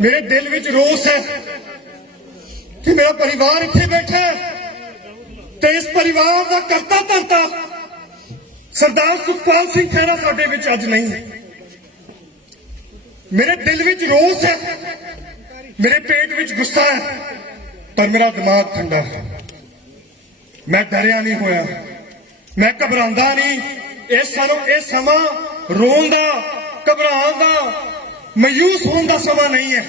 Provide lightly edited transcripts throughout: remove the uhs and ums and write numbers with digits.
मेरे दिल विच रोस है कि मेरा परिवार इत्थे बैठा है ते इस परिवार का करता धरता सरदार सुखपाल सिंह खैरा साडे विच अज नहीं है। मेरे दिल विच रोस है, मेरे पेट विच गुस्सा है, पर मेरा दिमाग ठंडा है। मैं डरिया नहीं होया, मैं घबरांदा नहीं। ये समा रोन दा, घबराण दा, मायूस होने का समा नहीं है।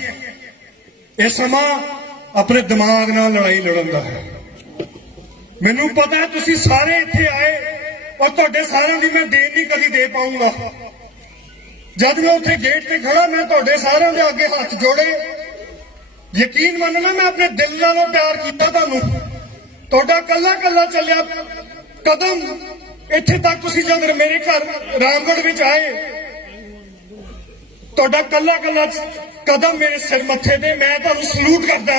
यह समा अपने दिमाग नाल लड़ाई लड़न दा है। मैनू पता है तुसी सारे इत्थे आए और तुहाडे सारिਆਂ ਦੀ मैं देन नहीं कभी दे पाऊंगा। जब मैं उत्थे गेट ते खड़ा मैं तुहाडे सारिਆਂ दे अगे हाथ जोड़े यकीन मनना मैं अपने दिल नालों प्यार कीता तुहानू। तुहाडा कल्ला कल्ला चलिया कदम इत्थे तक तुसी जब मेरे घर रामगढ़ विच आए तुहाडा कल्ला कल्ला कदम मेरे सिर मत्थे ते मैं तुहानू सलूट करदा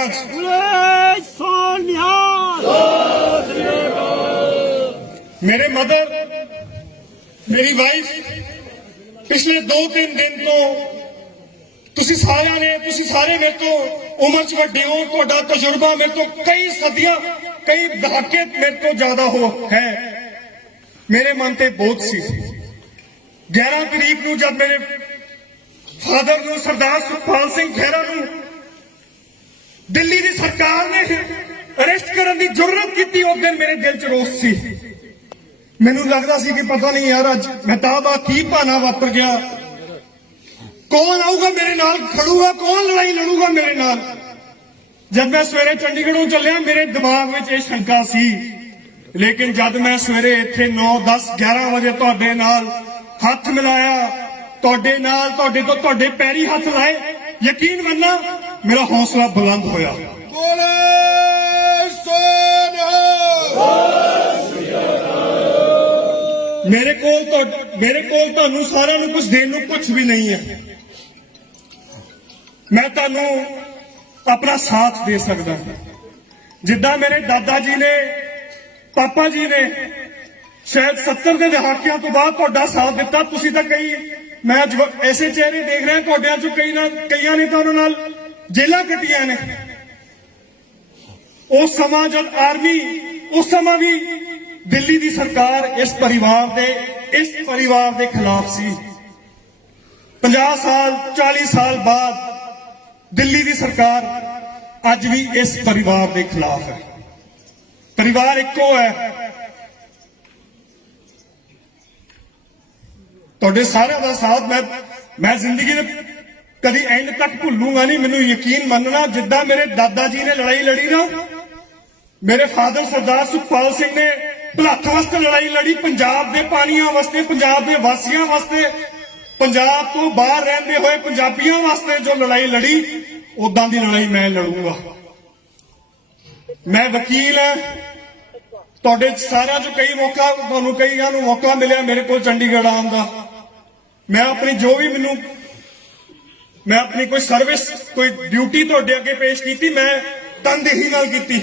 मेरे मदर मेरी वाइफ पिछले 2-3 दिन तो तुसी सारे मेरे तो उम्र च वड्डे हो, तुहाडा तजुर्बा मेरे तो कई सदियां कई दहाके मेरे तो ज्यादा हो है। मेरे मन ते बोझ सी 11 तरीक नूं जब मेरे फादर नूं सरदार सुखपाल सिंह खैरा नूं दिल्ली की सरकार ने अरेस्ट करने की जुर्रत की उस दिन मेरे दिल च रोस सी। मैनू लगता सी कि पता नहीं यार अज महताबा की भाना वापर गया, कौन आऊगा मेरे नाल खड़ूगा, कौन लड़ाई लड़ूगा मेरे नाल। जब मैं सवेरे चंडीगढ़ों चलिया मेरे दिमाग में यह शंका सी, लेकिन जब मैं सवेरे इत्थे 9, 10, 11 बजे तुहाडे नाल हाथ मिलाया, तुहाडे नाल तुहाडे तो तुहाडे पैरी हाथ लाए, यकीन मनना मेरा हौसला बुलंद होया। मेरे कोल तुहानू सारिਆਂ ਨੂੰ कुछ देने ਨੂੰ कुछ भी नहीं है। मैं तुहानू अपना साथ दे सकदा जिद्दां मेरे दादा जी ने पापा जी ने शायद 70 के दहाकिਆਂ तो बाद तुहाडा साथ दिता। तुसीं तां कई मैं ऐसे चेहरे देख रहा तुहाडिਆਂ चों कईयां ने तां उन्हां नाल जेलां कट्टियां ने। उस समा जब आर्मी उस समा भी दिल्ली की सरकार इस परिवार के खिलाफ सी। 50 साल 40 साल बाद दिल्ली की सरकार अज भी इस परिवार के खिलाफ है। परिवार इको है, तुहाडे सारिਆਂ ਦਾ साथ मैं जिंदगी में कभी एंड तक भुलूंगा नहीं। मैनू यकीन मनना जिद्दां मेरे दादा जी ने लड़ाई लड़ी ना, मेरे फादर सरदार सुखपाल सिंह ने भुलक्ख वास्ते लड़ाई लड़ी, पंजाब के पानियां वास्ते, पंजाब के वासियों वास्ते, पंजाब तो बाहर रहते हुए पंजाबियों वास्ते जो लड़ाई लड़ी उदां दी लड़ाई मैं लड़ूंगा। मैं वकील है, तुहाडे सारिਆਂ चों कई मौका तुहानू कईयां नूं मौका मिलिया मेरे को चंडीगढ़ आउण दा। मैं अपनी जो भी मैं अपनी कोई सर्विस कोई ड्यूटी तुहाडे अगे पेश की, मैं तनदेही नाल कीती।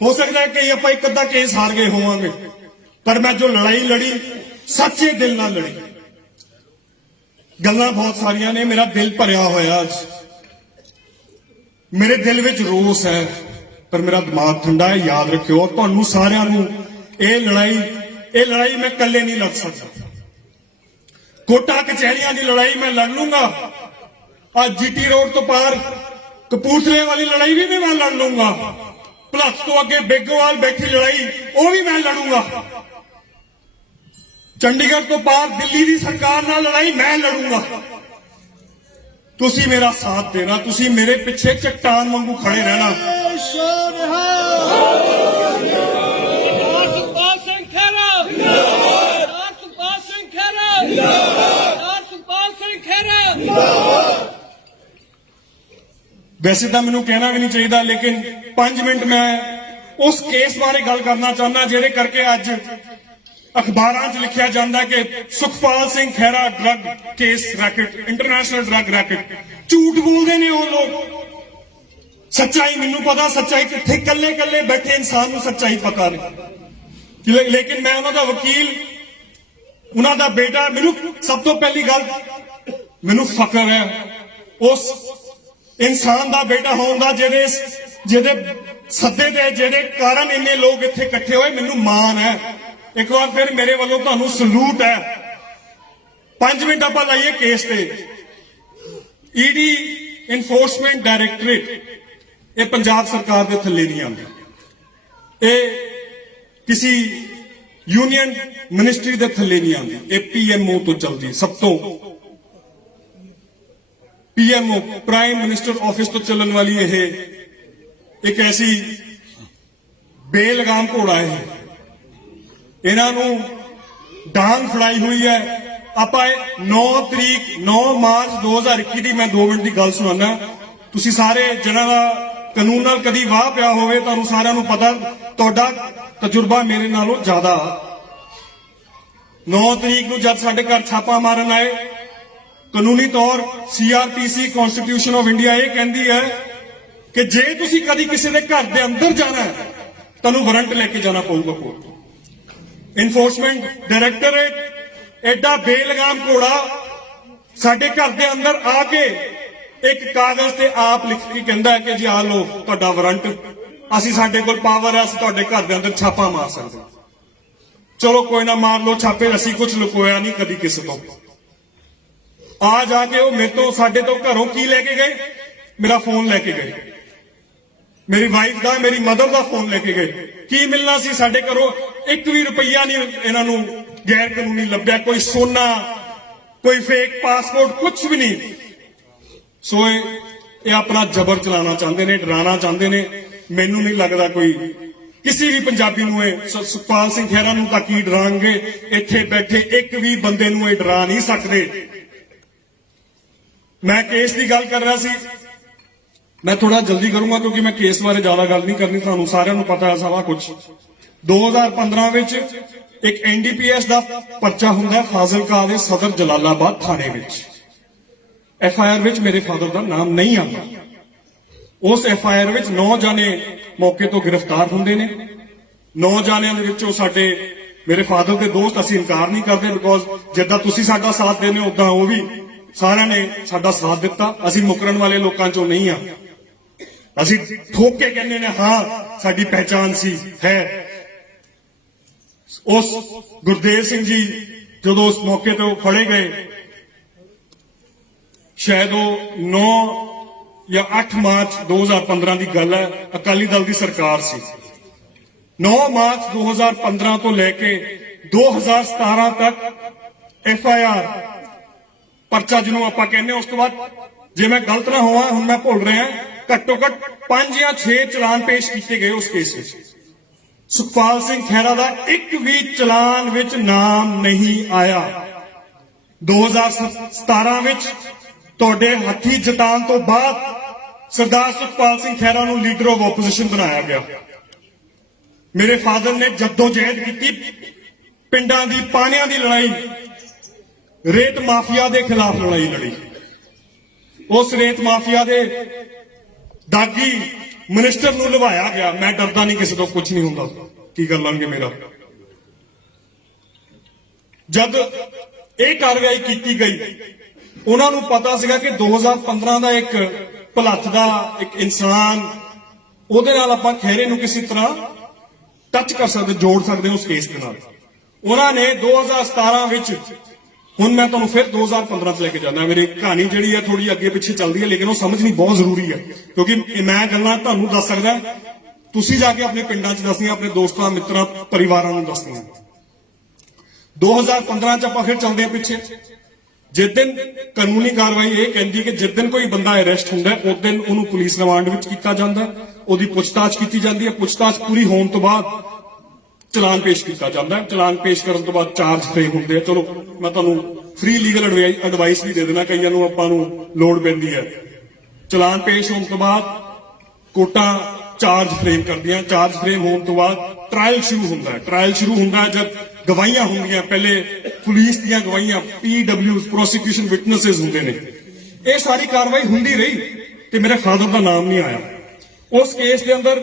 हो सकता है कि आप एक अद्धा केस हार गए होवांगे, पर मैं जो लड़ाई लड़ी सच्चे दिल नाल लड़ी। गल्लां बहुत सारियां ने, मेरा दिल भरिया होया अज। मेरे दिल विच रोस है पर मेरा दिमाग ठंडा है। याद रखियो तुहानू सारिਆਂ नू ये लड़ाई मैं कल्ले नहीं लड़ सकता। कोटा कचहरियां की लड़ाई मैं लड़ लूंगा, आज जीटी रोड तो पार कपूरथले वाली लड़ाई भी मैं लड़ लूंगा, भुलक्ख तो अगे बेगोवाल बैठी लड़ाई वो भी मैं लड़ूंगा, चंडीगढ़ तो पार दिल्ली की सरकार नाल लड़ाई मैं लड़ूंगा। तुसी मेरा साथ देना, तुसी मेरे पिछे चट्टान वांगू खड़े रहना। वैसे तो मैनू कहना भी नहीं चाहिए, लेकिन 5 मिनट मैं उस केस बारे गल करना चाहना जिहदे करके अज अखबारां च लिखिया जाता है कि Sukhpal Singh Khaira drug case racket, international drug racket. झूठ बोलते ने वो लोग, सच्चाई मैनू पता, सच्चाई कित्थे कल्ले कल्ले बैठे इंसान नूं सच्चाई पता नहीं। लेकिन मैं उन्हां दा वकील, उन्हां दा बेटा, मैनू सब तो पहली गल मैनू फख्र है उस इंसान का बेटा होने का ਜਿਹਦੇ सदे ਦੇ ਜਿਹੜੇ ਕਾਰਨ ਇੰਨੇ ਲੋਕ ਇੱਥੇ ਇਕੱਠੇ ਹੋਏ ਮੈਨੂੰ ਮਾਣ ਹੈ। ਇੱਕ ਵਾਰ ਫਿਰ ਮੇਰੇ ਵੱਲੋਂ ਤੁਹਾਨੂੰ ਸਲੂਟ ਹੈ। 5 ਮਿੰਟ ਆਪਾਂ ਲਾਈਏ ਕੇਸ ਤੇ। ਈਡੀ ਇਨਫੋਰਸਮੈਂਟ ਡਾਇਰੈਕਟੋਰੇਟ ਇਹ ਪੰਜਾਬ ਸਰਕਾਰ ਦੇ ਥੱਲੇ ਨਹੀਂ ਆਉਂਦਾ, ਇਹ ਕਿਸੇ यूनियन मिनिस्ट्री के थले नहीं आती, ये पीएमओ तो चलती, सब तो पीएमओ प्राइम मिनिस्टर ऑफिस तो चलन वाली यह एक ऐसी बेलगाम घोड़ा है। इन्हों डांग फड़ाई हुई है। आप 9 मार्च 2021 की मैं 2 मिनट की गल सुनाना, तुसी सारे जिन्हां दा कानून नाल कदी वाह पिया होवे तुहानूं सारिआं नूं पता, तुहाडा तजुर्बा मेरे नालों ज्यादा। 9 तरीक नूं जद साडे घर छापा मारन आए, कानूनी तौर CRPC कॉन्स्टिट्यूशन ऑफ इंडिया ये कहती है कि जे तुसी कदी किसी के घर के अंदर जाना है तुहानूं वारंट लेके जाना पऊगा कोर्ट। इनफोर्समेंट डायरैक्टोरेट एडा बेलगाम घोड़ा साडे घर के अंदर आके एक कागज से आप लिख के कहता है कि जी आ लो तुहाडा वारंट, ਅਸੀਂ ਸਾਡੇ ਕੋਲ ਪਾਵਰ ਹੈ, ਅਸੀਂ ਤੁਹਾਡੇ ਘਰ ਦੇ ਅੰਦਰ ਛਾਪਾ ਮਾਰ ਸਕਦੇ। ਚਲੋ ਕੋਈ ਨਾ ਮਾਰ ਲਓ ਛਾਪੇ, ਅਸੀਂ ਕੁਝ ਲੁਕੋਇਆ ਨਹੀਂ ਕਦੀ ਕਿਸੇ ਤੋਂ। ਆ ਜਾ ਕੇ ਉਹ ਮੇਰੇ ਤੋਂ ਸਾਡੇ ਤੋਂ ਘਰੋਂ ਕੀ ਲੈ ਕੇ ਗਏ? ਮੇਰਾ ਫੋਨ ਲੈ ਕੇ ਗਏ, ਮੇਰੀ ਵਾਈਫ ਦਾ ਮੇਰੀ ਮਦਰ ਦਾ ਫੋਨ ਲੈ ਕੇ ਗਏ। ਕੀ ਮਿਲਣਾ ਸੀ ਸਾਡੇ ਘਰੋਂ? 1 ਵੀ ਰੁਪਈਆ ਨਹੀਂ ਇਹਨਾਂ ਨੂੰ ਗੈਰ ਕਾਨੂੰਨੀ ਲੱਭਿਆ, ਕੋਈ ਸੋਨਾ, ਕੋਈ ਫੇਕ ਪਾਸਪੋਰਟ, ਕੁਝ ਵੀ ਨਹੀਂ। ਸੋ ਇਹ ਆਪਣਾ ਜ਼ਬਰ ਚਲਾਉਣਾ ਚਾਹੁੰਦੇ ਨੇ, ਡਰਾਉਣਾ ਚਾਹੁੰਦੇ ਨੇ। ਮੈਨੂੰ ਨਹੀਂ ਲੱਗਦਾ ਕੋਈ ਕਿਸੇ ਵੀ ਪੰਜਾਬੀ ਨੂੰ ਇਹ ਸੁਖਪਾਲ ਸਿੰਘ ਖਹਿਰਾ ਨੂੰ ਤਾਂ ਕੀ ਡਰਾਂਗੇ, ਇੱਥੇ ਬੈਠੇ ਇੱਕ ਵੀ ਬੰਦੇ ਨੂੰ ਇਹ ਡਰਾ ਨਹੀਂ ਸਕਦੇ। ਮੈਂ ਕੇਸ ਦੀ ਗੱਲ ਕਰ ਰਿਹਾ ਸੀ, ਮੈਂ ਥੋੜਾ ਜਲਦੀ ਕਰੂੰਗਾ ਕਿਉਂਕਿ ਮੈਂ ਕੇਸ ਬਾਰੇ ਜ਼ਿਆਦਾ ਗੱਲ ਨਹੀਂ ਕਰਨੀ, ਤੁਹਾਨੂੰ ਸਾਰਿਆਂ ਨੂੰ ਪਤਾ ਹੈ ਸਾਰਾ ਕੁਝ। 2015 ਵਿੱਚ ਇੱਕ NDPS ਦਾ ਪਰਚਾ ਹੁੰਦਾ ਫਾਜ਼ਿਲਕਾ ਦੇ ਸਦਰ ਜਲਾਲਾਬਾਦ ਥਾਣੇ ਵਿੱਚ। FIR ਵਿੱਚ ਮੇਰੇ ਫਾਦਰ ਦਾ ਨਾਮ ਨਹੀਂ ਆਉਂਦਾ। उस FIR ਵਿੱਚ 9 ਜਾਣੇ मौके तो गिरफ्तार होंगे ने। 9 ਜਾਣਿਆਂ ਦੇ ਵਿੱਚੋਂ ਸਾਡੇ ਮੇਰੇ ਫਾਦਰ ਦੇ ਦੋਸਤ, ਅਸੀਂ ਇਨਕਾਰ ਨਹੀਂ ਕਰਦੇ ਬਿਕੋਜ਼ ਜਿੱਦਾਂ ਤੁਸੀਂ ਸਾਡਾ ਸਾਥ ਦੇਨੇ ਉਦਾਂ ਉਹ ਵੀ ਸਾਰਿਆਂ ਨੇ ਸਾਡਾ ਸਾਥ ਦਿੱਤਾ। ਅਸੀਂ ਮੁਕਰਨ ਵਾਲੇ ਲੋਕਾਂ ਚੋਂ ਨਹੀਂ ਆ, ਅਸੀਂ ਠੋਕ ਕੇ ਕਹਿੰਦੇ ਨੇ ਹਾਂ ਸਾਡੀ ਪਹਿਚਾਨ ਸੀ ਹੈ। ਉਸ ਗੁਰਦੇਵ ਸਿੰਘ ਜੀ ਜਦੋਂ ਉਸ ਮੌਕੇ ਤੇ ਫੜੇ ਗਏ, शायद वो 9 या 8 मार्च 2015 की गल है, अकाली दल की सरकार सी। 9 मार्च 2015 तो लेके 2017 तक FIR परचा जिन्होंने आप कहने, उस तो बाद जे मैं गलत ना होवा हुण मैं भुल रहा, घट्टो घट 5 या 6 चलान पेश किए गए उस केस में। सुखपाल सिंह खैरा का एक भी चलान विच नाम नहीं आया। 2017 विच ਤੁਹਾਡੇ ਹੱਥੀ ਜਤਾਨ ਤੋਂ ਬਾਅਦ ਸਰਦਾਰ ਸੁਖਪਾਲ ਸਿੰਘ ਖਹਿਰਾ ਨੂੰ ਲੀਡਰ ਆਫ ਆਪੋਜੀਸ਼ਨ ਬਣਾਇਆ ਗਿਆ। ਮੇਰੇ ਫਾਦਰ ਨੇ ਜਦੋਜਹਿਦ ਕੀਤੀ, ਪਿੰਡਾਂ ਦੀ ਪਾਣੀਆਂ ਦੀ ਲੜਾਈ, ਰੇਤ ਮਾਫੀਆ ਦੇ ਖਿਲਾਫ ਲੜਾਈ ਲੜੀ। ਉਸ ਰੇਤ ਮਾਫੀਆ ਦੇ ਦਾਗੀ ਮਿਨਿਸਟਰ ਨੂੰ ਲਵਾਇਆ ਗਿਆ। ਮੈਂ ਡਰਦਾ ਨਹੀਂ ਕਿਸੇ ਤੋਂ, ਕੁਝ ਨਹੀਂ ਹੁੰਦਾ, ਕੀ ਕਰ ਲਾਂਗੇ ਮੇਰਾ। ਜਦ ਇਹ ਕਾਰਵਾਈ ਕੀਤੀ ਗਈ, ਉਹਨਾਂ ਨੂੰ ਪਤਾ ਸੀਗਾ ਕਿ 2015 ਦਾ ਇੱਕ ਭਲੱਥ ਦਾ ਇੱਕ ਇਨਸਾਨ, ਉਹਦੇ ਨਾਲ ਆਪਾਂ ਖਹਿਰੇ ਨੂੰ ਕਿਸੇ ਤਰ੍ਹਾਂ ਟੱਚ ਕਰ ਸਕਦੇ, ਜੋੜ ਸਕਦੇ ਉਸ ਕੇਸ ਦੇ ਨਾਲ। ਉਹਨਾਂ ਨੇ 2017 ਵਿੱਚ, ਹੁਣ ਮੈਂ ਤੁਹਾਨੂੰ ਫਿਰ 2015 ਚ ਲੈ ਕੇ ਜਾਂਦਾ। ਮੇਰੀ ਕਹਾਣੀ ਜਿਹੜੀ ਹੈ ਥੋੜੀ ਅੱਗੇ ਪਿੱਛੇ ਚੱਲਦੀ ਹੈ, ਲੇਕਿਨ ਉਹ ਸਮਝਣੀ ਬਹੁਤ ਜ਼ਰੂਰੀ ਹੈ ਕਿਉਂਕਿ ਮੈਂ ਗੱਲਾਂ ਤੁਹਾਨੂੰ ਦੱਸ ਸਕਦਾ, ਤੁਸੀਂ ਜਾ ਕੇ ਆਪਣੇ ਪਿੰਡਾਂ ਚ ਦੱਸਣੀਆਂ, ਆਪਣੇ ਦੋਸਤਾਂ ਮਿੱਤਰਾਂ ਪਰਿਵਾਰਾਂ ਨੂੰ ਦੱਸਣੀਆਂ। 2015 ਚ ਆਪਾਂ ਫਿਰ ਚੱਲਦੇ ਹਾਂ ਪਿੱਛੇ। जिस दिन कानूनी कार्रवाई ये कहती कि जिस दिन कोई बंदा अरेस्ट होंदा उस दिन उन्होंने पुलिस रिमांड विच कीता जांदा, उहदी पुछताछ की जाती है। पुछताछ पूरी होने तो बाद चलान पेश किया जाता है। चलान पेश करने तो बाद चार्ज फ्रेम होंगे। चलो मैं तुहानूं फ्री लीगल एडवाइस भी दे देना, कईयां नूं आपां नूं लोड़ पैंदी है। चलान पेश होने तो बाद कोर्टां चार्ज फ्रेम करदियां। चार्ज फ्रेम होने तो बाद ट्रायल शुरू होंदा है। ट्रायल शुरू होंदा है जब गवाहियां होंदियां, पहले पुलिस दियां गवाहियां, PWs प्रोसिक्यूशन विटनेसेस होंदे ने। ये सारी कार्रवाई होंदी रही ते मेरे फादर का नाम नहीं आया। उस केस के अंदर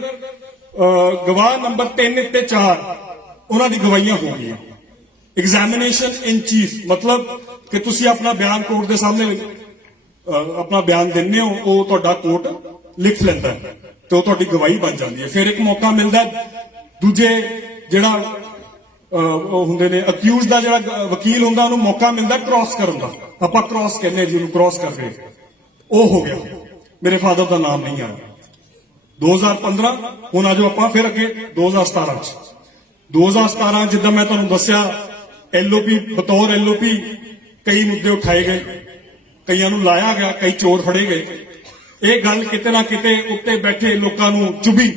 गवाह नंबर 3 ते 4 उन्हां दी गवाहियां हो गईयां। एग्जामिनेशन इन चीफ मतलब कि तुसीं अपना बयान कोर्ट के सामने ਆਪਣਾ ਬਿਆਨ ਦਿੰਦੇ ਹੋ ਉਹ ਤੁਹਾਡਾ ਕੋਰਟ ਲਿਖ ਲੈਂਦਾ ਹੈ ਤੇ ਉਹ ਤੁਹਾਡੀ ਗਵਾਹੀ ਬਣ ਜਾਂਦੀ ਹੈ। ਫਿਰ ਇੱਕ ਮੌਕਾ ਮਿਲਦਾ ਦੂਜੇ ਜਿਹੜਾ ਉਹ ਹੁੰਦੇ ਨੇ ਅਕਿਊਜ਼ ਦਾ ਜਿਹੜਾ ਵਕੀਲ ਹੁੰਦਾ ਉਹਨੂੰ ਮੌਕਾ ਮਿਲਦਾ ਕ੍ਰਾਸ ਕਰਨ ਦਾ। ਆਪਾਂ ਕ੍ਰਾਸ ਕਹਿੰਦੇ ਜਿਹਨੂੰ ਕ੍ਰਾਸ ਕਰਦੇ ਉਹ ਹੋ ਗਿਆ। ਮੇਰੇ ਫਾਦਰ ਦਾ ਨਾਮ ਨਹੀਂ ਆਇਆ 2015। ਹੁਣ ਆਜੋ ਆਪਾਂ ਫਿਰ ਅੱਗੇ 2017 ਚ 2017 ਜਿੱਦਾਂ ਮੈਂ ਤੁਹਾਨੂੰ ਦੱਸਿਆ ਐਲਓਪੀ ਬਤੌਰ ਐਲਓਪੀ ਕਈ ਮੁੱਦੇ ਉਠਾਏ ਗਏ, ਕਈਆਂ ਨੂੰ ਲਾਇਆ ਗਿਆ, ਕਈ ਚੋਰ ਫੜੇ ਗਏ। ਇਹ ਗੱਲ ਕਿਤੇ ਨਾ ਕਿਤੇ ਉੱਤੇ ਬੈਠੇ ਲੋਕਾਂ ਨੂੰ ਚੁਭੀ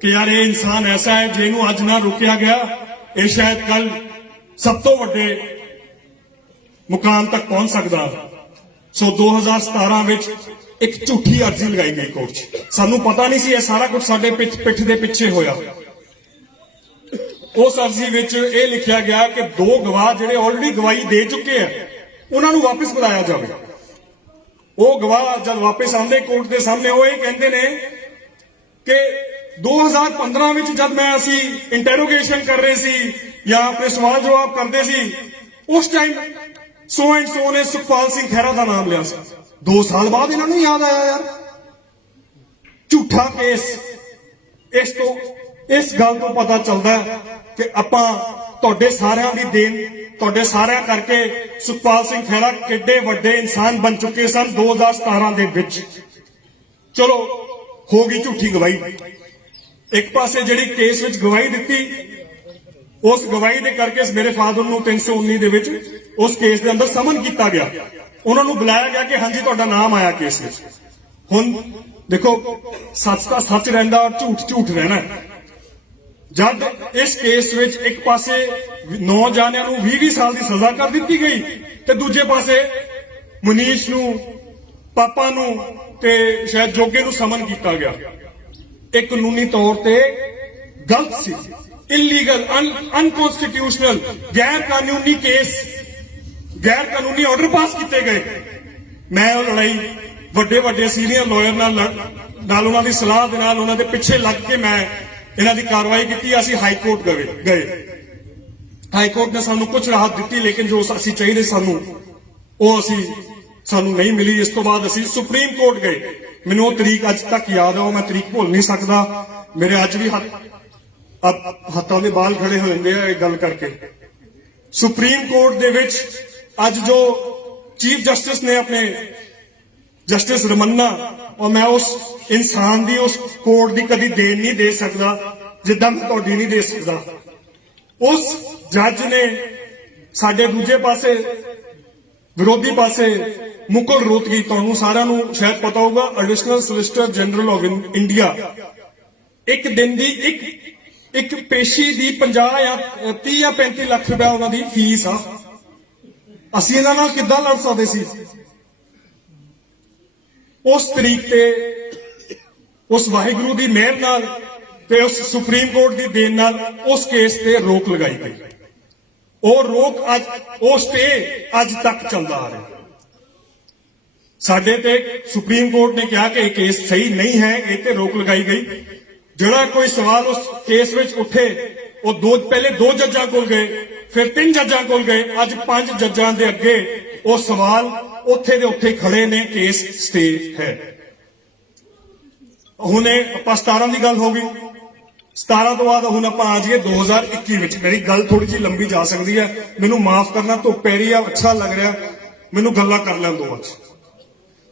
ਕਿ ਯਾਰ ਇਹ ਇਨਸਾਨ ਐਸਾ ਹੈ ਜਿਹਨੂੰ ਅੱਜ ਨਾ ਰੋਕਿਆ ਗਿਆ ਇਹ ਸ਼ਾਇਦ ਕੱਲ ਸਭ ਤੋਂ ਵੱਡੇ ਮੁਕਾਮ ਤੱਕ ਪਹੁੰਚ ਸਕਦਾ। ਸੋ 2017 ਵਿੱਚ ਇੱਕ ਝੂਠੀ ਅਰਜ਼ੀ ਲਗਾਈ ਗਈ ਕੋਰਟ 'ਚ। ਸਾਨੂੰ ਪਤਾ ਨਹੀਂ ਸੀ ਇਹ ਸਾਰਾ ਕੁਝ ਸਾਡੇ ਪਿੱਠ ਦੇ ਪਿੱਛੇ ਹੋਇਆ। ਉਸ ਅਰਜ਼ੀ ਵਿੱਚ ਇਹ ਲਿਖਿਆ ਗਿਆ ਕਿ ਦੋ ਗਵਾਹ ਜਿਹੜੇ ਆਲਰੇਡੀ ਗਵਾਹੀ ਦੇ ਚੁੱਕੇ ਆ ਉਹਨਾਂ ਨੂੰ ਵਾਪਸ ਬੁਲਾਇਆ ਜਾਵੇ। ਉਹ ਗਵਾਹ ਜਦ ਵਾਪਸ ਆਉਂਦੇ ਕੋਰਟ ਦੇ ਸਾਹਮਣੇ ਉਹ ਇਹ ਕਹਿੰਦੇ ਨੇ ਕਿ 2015 ਵਿੱਚ ਜਦ ਅਸੀਂ ਇੰਟਰੋਗੇਸ਼ਨ ਕਰ ਰਹੇ ਸੀ ਜਾਂ ਆਪਣੇ ਸਵਾਲ ਜਵਾਬ ਕਰਦੇ ਸੀ ਉਸ ਟਾਈਮ ਸੋ ਐਂਡ ਸੋ ਨੇ ਸੁਖਪਾਲ ਸਿੰਘ ਖਹਿਰਾ ਦਾ ਨਾਮ ਲਿਆ ਸੀ। 2 ਸਾਲ ਬਾਅਦ ਇਹਨਾਂ ਨੂੰ ਯਾਦ ਆਇਆ ਯਾਰ ਝੂਠਾ ਕੇਸ। ਇਸ ਗੱਲ ਤੋਂ ਪਤਾ ਚੱਲਦਾ ਕਿ ਆਪਾਂ ਤੁਹਾਡੇ ਸਾਰਿਆਂ ਦੀ ਦੇਣ ਤੁਹਾਡੇ ਸਾਰਿਆਂ ਕਰਕੇ ਸੁਖਪਾਲ ਸਿੰਘ ਖਹਿਰਾ ਕਿੱਡੇ ਵੱਡੇ ਇਨਸਾਨ ਬਣ ਚੁੱਕੇ ਸਨ 2017 ਦੇ ਵਿੱਚ। ਚਲੋ ਹੋ ਗਈ ਝੂਠੀ ਗਵਾਹੀ। ਇੱਕ ਪਾਸੇ ਜਿਹੜੀ ਕੇਸ ਵਿੱਚ ਗਵਾਹੀ ਦਿੱਤੀ ਉਸ ਗਵਾਹੀ ਦੇ ਕਰਕੇ ਮੇਰੇ ਫਾਦਰ ਨੂੰ 319 ਦੇ ਵਿੱਚ ਉਸ ਕੇਸ ਦੇ ਅੰਦਰ ਸਮਨ ਕੀਤਾ ਗਿਆ। ਉਹਨਾਂ ਨੂੰ ਬੁਲਾਇਆ ਗਿਆ ਕਿ ਹਾਂਜੀ ਤੁਹਾਡਾ ਨਾਮ ਆਇਆ ਕੇਸ ਵਿੱਚ। ਹੁਣ ਦੇਖੋ ਸੱਚ ਤਾਂ ਸੱਚ ਰਹਿੰਦਾ ਔਰ ਝੂਠ ਝੂਠ ਰਹਿਣਾ। ਜਦ ਇਸ ਕੇਸ ਵਿੱਚ ਇੱਕ ਪਾਸੇ 9 ਜਾਣਿਆਂ ਨੂੰ 20 ਸਾਲ ਦੀ ਸਜ਼ਾ ਕਰ ਦਿੱਤੀ ਗਈ ਤੇ ਦੂਜੇ ਪਾਸੇ ਮਨੀਸ਼ ਨੂੰ ਪਾਪਾ ਨੂੰ ਤੇ ਸ਼ਾਇਦ ਜੋਗੇ ਨੂੰ ਸਮਨ ਕੀਤਾ ਗਿਆ। ਇਹ ਕਾਨੂੰਨੀ ਤੌਰ ਤੇ ਗਲਤ ਸੀ, ਇਲੀਗਲ, ਅਨਕਨਸਟੀਟਿਊਸ਼ਨਲ, ਗੈਰ ਕਾਨੂੰਨੀ ਕੇਸ, ਗੈਰ ਕਾਨੂੰਨੀ ਆਰਡਰ ਪਾਸ ਕੀਤੇ ਗਏ। ਮੈਂ ਉਹ ਲੜਾਈ ਵੱਡੇ ਸੀਨੀਅਰ ਲਾਇਰ ਨਾਲ ਉਹਨਾਂ ਦੀ ਸਲਾਹ ਦੇ ਨਾਲ ਉਹਨਾਂ ਦੇ ਪਿੱਛੇ ਲੱਗ ਕੇ ਮੈਂ ਇਹਨਾਂ ਦੀ ਕਾਰਵਾਈ ਕੀਤੀ। ਅਸੀਂ ਹਾਈ ਕੋਰਟ ਗਏ। ਹਾਈ ਕੋਰਟ ਨੇ ਸਾਨੂੰ ਕੁਝ ਰਾਹਤ ਦਿੱਤੀ ਲੇਕਿਨ ਜੋ ਅਸੀਂ ਚਾਹੀਦੇ ਸਾਨੂੰ ਉਹ ਸਾਨੂੰ ਨਹੀਂ ਮਿਲੀ। ਇਸ ਤੋਂ ਬਾਅਦ ਅਸੀਂ ਸੁਪਰੀਮ ਕੋਰਟ ਗਏ। ਮੈਨੂੰ ਉਹ ਤਰੀਕ ਅੱਜ ਤੱਕ ਯਾਦ ਆ, ਉਹ ਮੈਂ ਤਰੀਕ ਭੁੱਲ ਨਹੀਂ ਸਕਦਾ। ਮੇਰੇ ਅੱਜ ਵੀ ਹੱਥਾਂ ਦੇ ਬਾਲ ਖੜੇ ਹੋ ਜਾਂਦੇ ਆ ਇਹ ਗੱਲ ਕਰਕੇ। ਸੁਪਰੀਮ ਕੋਰਟ ਦੇ ਵਿੱਚ ਅੱਜ ਜੋ ਚੀਫ ਜਸਟਿਸ ਨੇ ਆਪਣੇ ਜਸਟਿਸ ਰਮन्ना और मैं उस इंसान दी उस कोर्ट दी कदी देन नहीं दे सकता जिद्दां मैं तुहाडी नहीं दे सकता। उस जज ने साडे दूजे पासे विरोधी पासे मुकुल रोहतगी, तुहानूं सारिआं नूं शायद पता होगा, additional solicitor general of India, एक दिन दी एक पेशी दी 50 या 30 या 35 ਲੱਖ ਰੁਪਏ ਉਹਨਾਂ ਦੀ ਫੀਸ ਆ। ਅਸੀਂ ਇਹਨਾਂ ਨਾਲ ਕਿੱਦਾਂ ਲੜ ਸਕਦੇ ਸੀ? ਉਸ ਤਰੀਕ ਤੇ ਉਸ ਵਾਹਿਗੁਰੂ ਦੀ ਮਿਹਰ ਨਾਲ ਤੇ ਉਸ ਸੁਪਰੀਮ ਕੋਰਟ ਦੀ ਦੇਣ ਨਾਲ ਉਸ ਕੇਸ ਤੇ ਰੋਕ ਲਗਾਈ ਗਈ। ਉਹ ਰੋਕ ਅੱਜ ਉਹ ਸਟੇ ਅੱਜ ਤੱਕ ਚੱਲਦਾ ਆ ਰਿਹਾ। ਸਾਡੇ ਤੇ ਸੁਪਰੀਮ ਕੋਰਟ ਨੇ ਕਿਹਾ ਕਿ ਇਹ ਕੇਸ ਸਹੀ ਨਹੀਂ ਹੈ, ਇਹ ਤੇ ਰੋਕ ਲਗਾਈ ਗਈ। ਜਿਹੜਾ ਕੋਈ ਸਵਾਲ ਉਸ ਕੇਸ ਵਿੱਚ ਉੱਠੇ ਉਹ ਪਹਿਲੇ 2 ਜੱਜਾਂ ਕੋਲ ਗਏ, ਫਿਰ 3 ਜੱਜਾਂ ਕੋਲ ਗਏ, ਅੱਜ 5 ਜੱਜਾਂ ਦੇ ਅੱਗੇ ਉਹ ਸਵਾਲ ਉੱਥੇ ਦੇ ਉੱਥੇ ਖੜੇ ਨੇ। ਕੇਸ ਸਟੇ ਹੈ। ਹੁਣ ਆਪਾਂ 17 ਦੀ ਗੱਲ ਹੋ ਗਈ। 17 ਤੋਂ ਬਾਅਦ ਹੁਣ ਆਪਾਂ ਆ ਜਾਈਏ 2021 ਵਿੱਚ। ਮੇਰੀ ਗੱਲ ਥੋੜੀ ਜਿਹੀ ਲੰਬੀ ਜਾ ਸਕਦੀ ਹੈ, ਮੈਨੂੰ ਮਾਫ ਕਰਨਾ, ਧੁੱਪ ਪੈ ਰਹੀ ਆ, ਅੱਛਾ ਲੱਗ ਰਿਹਾ, ਮੈਨੂੰ ਗੱਲਾਂ ਕਰ ਲੈਣ ਦਿਓ ਅੱਜ।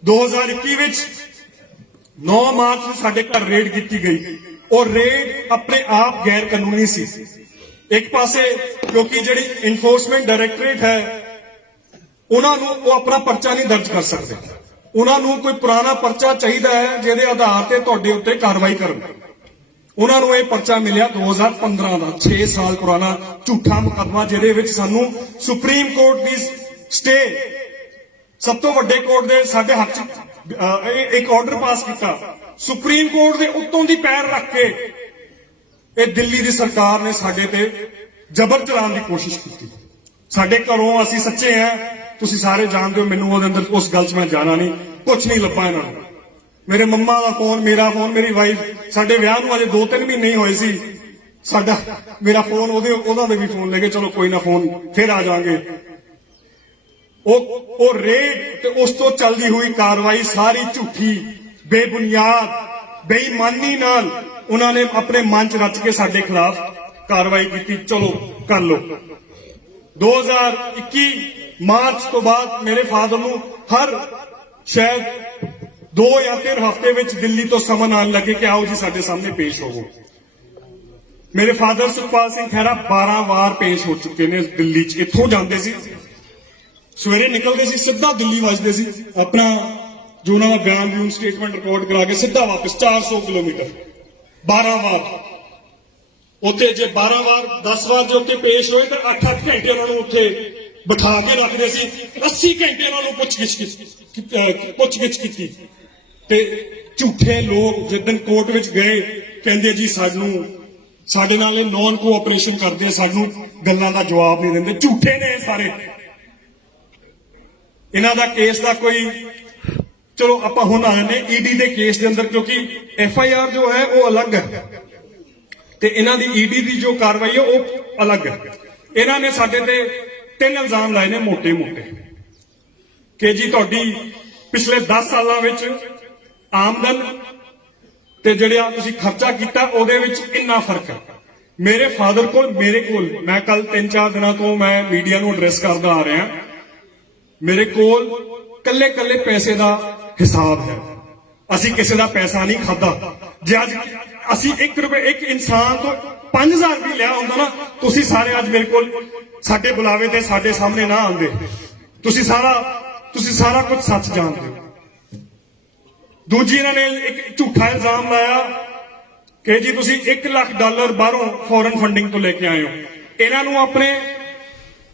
2021 ਵਿੱਚ 9 ਮਾਰਚ ਨੂੰ ਸਾਡੇ ਘਰ ਰੇਡ ਕੀਤੀ ਗਈ। ਉਹ ਰੇਡ ਆਪਣੇ ਆਪ ਗੈਰ ਕਾਨੂੰਨੀ ਸੀ। ਇੱਕ ਪਾਸੇ ਕਿਉਂਕਿ ਜਿਹੜੀ ਇਨਫੋਰਸਮੈਂਟ ਡਾਇਰੈਕਟੋਰੇਟ ਹੈ ਉਹਨਾਂ ਨੂੰ ਉਹ ਆਪਣਾ ਪਰਚਾ ਨਹੀਂ ਦਰਜ ਕਰ ਸਕਦੇ। ਉਹਨਾਂ ਨੂੰ ਕੋਈ ਪੁਰਾਣਾ ਪਰਚਾ ਚਾਹੀਦਾ ਹੈ ਜਿਹਦੇ ਆਧਾਰ ਤੇ ਤੁਹਾਡੇ ਉੱਤੇ ਕਾਰਵਾਈ ਕਰਨ। ਉਹਨਾਂ ਨੂੰ ਇਹ ਪਰਚਾ ਮਿਲਿਆ 2015 ਦਾ, 6 ਸਾਲ ਪੁਰਾਣਾ ਝੂਠਾ ਮੁਕੱਦਮਾ ਜਿਹਦੇ ਵਿੱਚ ਸਾਨੂੰ ਸੁਪਰੀਮ ਕੋਰਟ ਦੀ ਸਟੇ, ਸਭ ਤੋਂ ਵੱਡੇ ਕੋਰਟ ਦੇ ਸਾਡੇ ਹੱਕ 'ਚ ਇੱਕ ਆਰਡਰ ਪਾਸ ਕੀਤਾ। ਸੁਪਰੀਮ ਕੋਰਟ ਦੇ ਉੱਤੋਂ ਦੀ ਪੈਰ ਰੱਖ ਕੇ ਇਹ ਦਿੱਲੀ ਦੀ ਸਰਕਾਰ ਨੇ ਸਾਡੇ ਤੇ ਜ਼ਬਰ ਚਲਾਉਣ ਦੀ ਕੋਸ਼ਿਸ਼ ਕੀਤੀ। ਸਾਡੇ ਘਰੋਂ ਅਸੀਂ ਸੱਚੇ ਆ, ਤੁਸੀਂ ਸਾਰੇ ਜਾਣਦੇ ਹੋ। ਮੈਨੂੰ ਉਹਦੇ ਅੰਦਰ ਉਸ ਗੱਲ 'ਚ ਮੈਂ ਜਾਣਾ ਨਹੀਂ, ਕੁਝ ਨਹੀਂ ਲੱਭਾ ਇਹਨਾਂ ਨੂੰ। ਮੇਰੇ ਮੰਮਾ ਦਾ ਫੋਨ, ਮੇਰਾ ਫੋਨ, ਮੇਰੀ ਵਾਈਫ, ਸਾਡੇ ਵਿਆਹ ਨੂੰ ਅਜੇ 2-3 ਮਹੀਨੇ ਹੀ ਹੋਏ ਸੀ। ਮੇਰਾ ਫੋਨ ਉਹਨਾਂ ਦੇ ਵੀ ਫੋਨ ਲੈ ਕੇ, ਚਲੋ ਕੋਈ ਨਾ, ਫੋਨ ਫਿਰ ਆ ਜਾਾਂਗੇ। ਉਹ ਰੇਡ ਤੇ ਉਸ ਤੋਂ ਚੱਲਦੀ ਹੋਈ ਕਾਰਵਾਈ ਸਾਰੀ ਝੂਠੀ, ਬੇਬੁਨਿਆਦ, ਬੇਈਮਾਨੀ ਨਾਲ ਉਹਨਾਂ ਨੇ ਆਪਣੇ ਮਨ ਚ ਰਚ ਕੇ ਸਾਡੇ ਖਿਲਾਫ ਕਾਰਵਾਈ ਕੀਤੀ। ਚਲੋ ਕਰ ਲਓ। 2021 ਮਾਰਚ ਤੋਂ ਬਾਅਦ ਮੇਰੇ ਫਾਦਰ ਨੂੰ ਹਰ ਸ਼ਾਇਦ 2 ਜਾਂ 3 ਹਫ਼ਤੇ ਵਿੱਚ ਦਿੱਲੀ ਤੋਂ ਸਮਨ ਆਉਣ ਲੱਗੇ ਕਿ ਆਓ ਜੀ ਸਾਡੇ ਸਾਹਮਣੇ ਪੇਸ਼ ਹੋਵੋ। ਮੇਰੇ ਫਾਦਰ ਸੁਖਪਾਲ ਸਿੰਘ ਖਹਿਰਾ 12 ਵਾਰ ਪੇਸ਼ ਹੋ ਚੁੱਕੇ ਨੇ ਦਿੱਲੀ 'ਚ। ਇੱਥੋਂ ਜਾਂਦੇ ਸੀ, ਸਵੇਰੇ ਨਿਕਲਦੇ ਸੀ, ਸਿੱਧਾ ਦਿੱਲੀ ਵੱਜਦੇ ਸੀ, ਆਪਣਾ ਜੋ ਉਹਨਾਂ ਦਾ ਬਿਆਨ ਸਟੇਟਮੈਂਟ ਰਿਕਾਰਡ ਕਰਾ ਕੇ ਸਿੱਧਾ ਵਾਪਸ 400 ਕਿਲੋਮੀਟਰ 12 ਵਾਰ ਉੱਥੇ। ਜੇ 12 ਵਾਰ 10 ਵਾਰ ਜੇ ਉੱਥੇ ਪੇਸ਼ ਹੋਏ ਤਾਂ 8-8 ਘੰਟੇ ਉਹਨਾਂ ਨੂੰ ਉੱਥੇ ਬਿਠਾ ਕੇ ਰੱਖਦੇ ਸੀ। 80 ਘੰਟੇ ਉਹਨਾਂ ਨੂੰ ਪੁੱਛਗਿੱਛ ਕੀਤੀ ਤੇ ਝੂਠੇ ਲੋਕ ਜਿੱਦਣ ਕੋਰਟ ਵਿੱਚ ਗਏ ਕਹਿੰਦੇ ਜੀ ਸਾਡੇ ਨਾਲ ਇਹ ਨੌਨ ਕੋਆਪਰੇਸ਼ਨ ਕਰਦੇ ਆ, ਸਾਨੂੰ ਗੱਲਾਂ ਦਾ ਜਵਾਬ ਨਹੀਂ ਦਿੰਦੇ। ਝੂਠੇ ਨੇ ਸਾਰੇ। ਇਹਨਾਂ ਦਾ ਕੇਸ ਦਾ ਕੋਈ, ਚਲੋ ਆਪਾਂ ਹੁਣ ਆ ਜਾਂਦੇ ਈਡੀ ਦੇ ਕੇਸ ਦੇ ਅੰਦਰ, ਕਿਉਂਕਿ FIR ਜੋ ਹੈ ਉਹ ਅਲੱਗ ਹੈ ਤੇ ਇਹਨਾਂ ਦੀ ਈਡੀ ਦੀ ਜੋ ਕਾਰਵਾਈ ਹੈ ਉਹ ਅਲੱਗ ਹੈ। ਇਹਨਾਂ ਨੇ ਸਾਡੇ ਤੇ 3 ਇਲਜ਼ਾਮ ਲਾਏ ਨੇ ਮੋٹے ਕਿ ਜੀ ਤੁਹਾਡੀ ਪਿਛਲੇ 10 ਸਾਲਾਂ ਵਿੱਚ ਆਮਦਨ ਤੇ ਜਿਹੜਾ ਤੁਸੀਂ ਖਰਚਾ ਕੀਤਾ ਉਹਦੇ ਵਿੱਚ ਇੰਨਾ ਫਰਕ ਹੈ। ਮੇਰੇ ਫਾਦਰ ਕੋਲ ਮੈਂ ਕੱਲ 3-4 ਦਿਨਾਂ ਤੋਂ ਮੈਂ ਮੀਡੀਆ ਨੂੰ ਐਡਰੈਸ ਕਰਦਾ ਆ ਰਿਹਾ, ਮੇਰੇ ਕੋਲ ਕੱਲੇ ਪੈਸੇ ਦਾ ਹਿਸਾਬ ਹੈ। ਅਸੀਂ ਕਿਸੇ ਦਾ ਪੈਸਾ ਨਹੀਂ ਖਾਦਾ। ਜੇ ਅੱਜ ਅਸੀਂ 1 ਰੁਪਏ ਇੱਕ ਇਨਸਾਨ ਤੋਂ 5000 ਵੀ ਲਿਆ ਹੁੰਦਾ ਨਾ, ਤੁਸੀਂ ਸਾਰੇ ਅੱਜ ਮੇਰੇ ਕੋਲ ਸਾਡੇ ਬੁਲਾਵੇ ਤੇ ਸਾਡੇ ਸਾਹਮਣੇ ਨਾ ਆਉਂਦੇ। ਤੁਸੀਂ ਸਾਰਾ ਕੁਝ ਸੱਚ ਜਾਣਦੇ ਹੋ। ਦੂਜੀ ਇਹਨਾਂ ਨੇ ਇੱਕ ਝੂਠਾ ਇਲਜ਼ਾਮ ਲਾਇਆ ਕਿ ਜੀ ਤੁਸੀਂ $1 ਲੱਖ ਬਾਹਰੋਂ ਫੋਰਨ ਫੰਡਿੰਗ ਤੋਂ ਲੈ ਕੇ ਆਏ ਹੋ। ਇਹਨਾਂ ਨੂੰ ਆਪਣੇ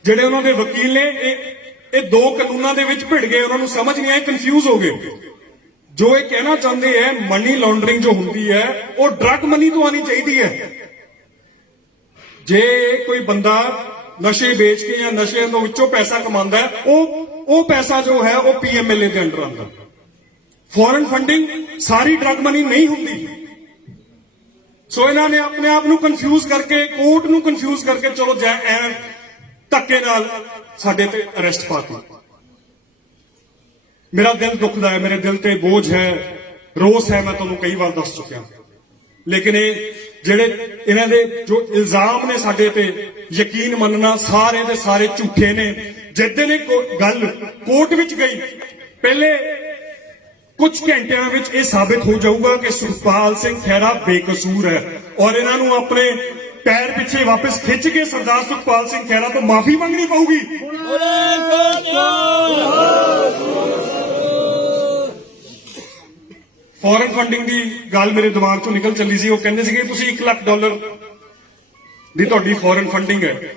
ਜਿਹੜੇ ਉਹਨਾਂ ਦੇ ਵਕੀਲ ਨੇ ਇਹ 2 ਕਾਨੂੰਨਾਂ ਦੇ ਵਿੱਚ ਭਿੜ ਗਏ, ਉਹਨਾਂ ਨੂੰ ਸਮਝ ਨਹੀਂ ਆਈ, ਕਨਫਿਊਜ਼ ਹੋ ਗਏ। ਜੋ ਇਹ ਕਹਿਣਾ ਚਾਹੁੰਦੇ ਹੈ ਮਨੀ ਲਾਂਡਰਿੰਗ ਜੋ ਹੁੰਦੀ ਹੈ ਉਹ ਡਰਗ ਮਨੀ ਤੋਂ ਆਣੀ ਚਾਹੀਦੀ ਹੈ। ਜੇ ਕੋਈ ਬੰਦਾ ਨਸ਼ੇ ਵੇਚ ਕੇ ਜਾਂ ਨਸ਼ਿਆਂ ਤੋਂ ਵਿੱਚੋਂ ਪੈਸਾ ਕਮਾਉਂਦਾ ਹੈ, ਉਹ ਪੈਸਾ ਜੋ ਹੈ ਉਹ PMLA ਦੇ ਅੰਡਰ ਆਉਂਦਾ। ਫੋਰਨ ਫੰਡਿੰਗ ਸਾਰੀ ਡਰਗ ਮਨੀ ਨਹੀਂ ਹੁੰਦੀ। ਸੋ ਇਹਨਾਂ ਨੇ ਆਪਣੇ ਆਪ ਨੂੰ ਕਨਫਿਊਜ਼ ਕਰਕੇ, ਕੋਰਟ ਨੂੰ ਕਨਫਿਊਜ਼ ਕਰਕੇ, ਚਲੋ ਐ ਧੱਕੇ ਨਾਲ ਸਾਡੇ ਤੇ ਅਰੈਸਟ ਪਾਤੀ। ਮੇਰਾ ਦਿਲ ਦੁਖਦਾ ਹੈ, ਮੇਰੇ ਦਿਲ ਤੇ ਬੋਝ ਹੈ, ਰੋਸ ਹੈ, ਮੈਂ ਤੁਹਾਨੂੰ ਕਈ ਵਾਰ ਦੱਸ ਚੁੱਕਿਆ। ਲੇਕਿਨ ਇਹ ਜਿਹੜੇ ਇਹਨਾਂ ਦੇ ਜੋ ਇਲਜ਼ਾਮ ਨੇ ਸਾਡੇ ਤੇ, ਯਕੀਨ ਮੰਨਣਾ ਸਾਰੇ ਦੇ ਸਾਰੇ ਝੂਠੇ ਨੇ। ਜਿੱਦਣ ਇਹ ਗੱਲ ਕੋਰਟ ਵਿੱਚ ਗਈ, ਪਹਿਲੇ ਕੁਝ ਘੰਟਿਆਂ ਵਿੱਚ ਇਹ ਸਾਬਿਤ ਹੋ ਜਾਊਗਾ ਕਿ ਸੁਖਪਾਲ ਸਿੰਘ ਖਹਿਰਾ ਬੇਕਸੂਰ ਹੈ ਔਰ ਇਹਨਾਂ ਨੂੰ ਆਪਣੇ ਪੈਰ ਪਿੱਛੇ ਵਾਪਸ ਖਿੱਚ ਕੇ ਸਰਦਾਰ ਸੁਖਪਾਲ ਸਿੰਘ ਖਹਿਰਾ ਤੋਂ ਮਾਫੀ ਮੰਗਣੀ ਪਊਗੀ। ਫੋਰਨ ਫੰਡਿੰਗ ਦੀ ਗੱਲ ਮੇਰੇ ਦਿਮਾਗ ਚੋਂ ਨਿਕਲ ਚੱਲੀ ਸੀ। ਉਹ ਕਹਿੰਦੇ ਸੀਗੇ ਤੁਸੀਂ $1 ਲੱਖ ਦੀ ਤੁਹਾਡੀ ਫੋਰਨ ਫੰਡਿੰਗ ਹੈ।